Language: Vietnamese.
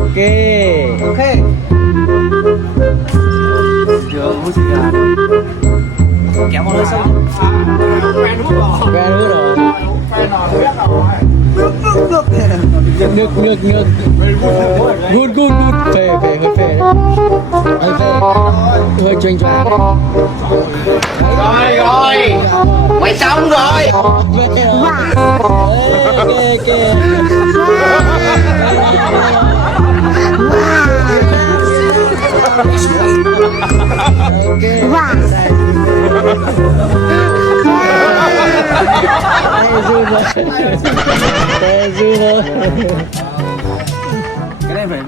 Ok. Ok. Chưa hút xì gà. Kéo một hơi sông. Quen hút rồi. Quen hút rồi. Quen rồi, biết rồi. Nước. Good. Phê, hơi phê đấy. Hơi phê. Hơi choanh choang. Rồi. Mày xong rồi. Ok. Zoom. Cái này phải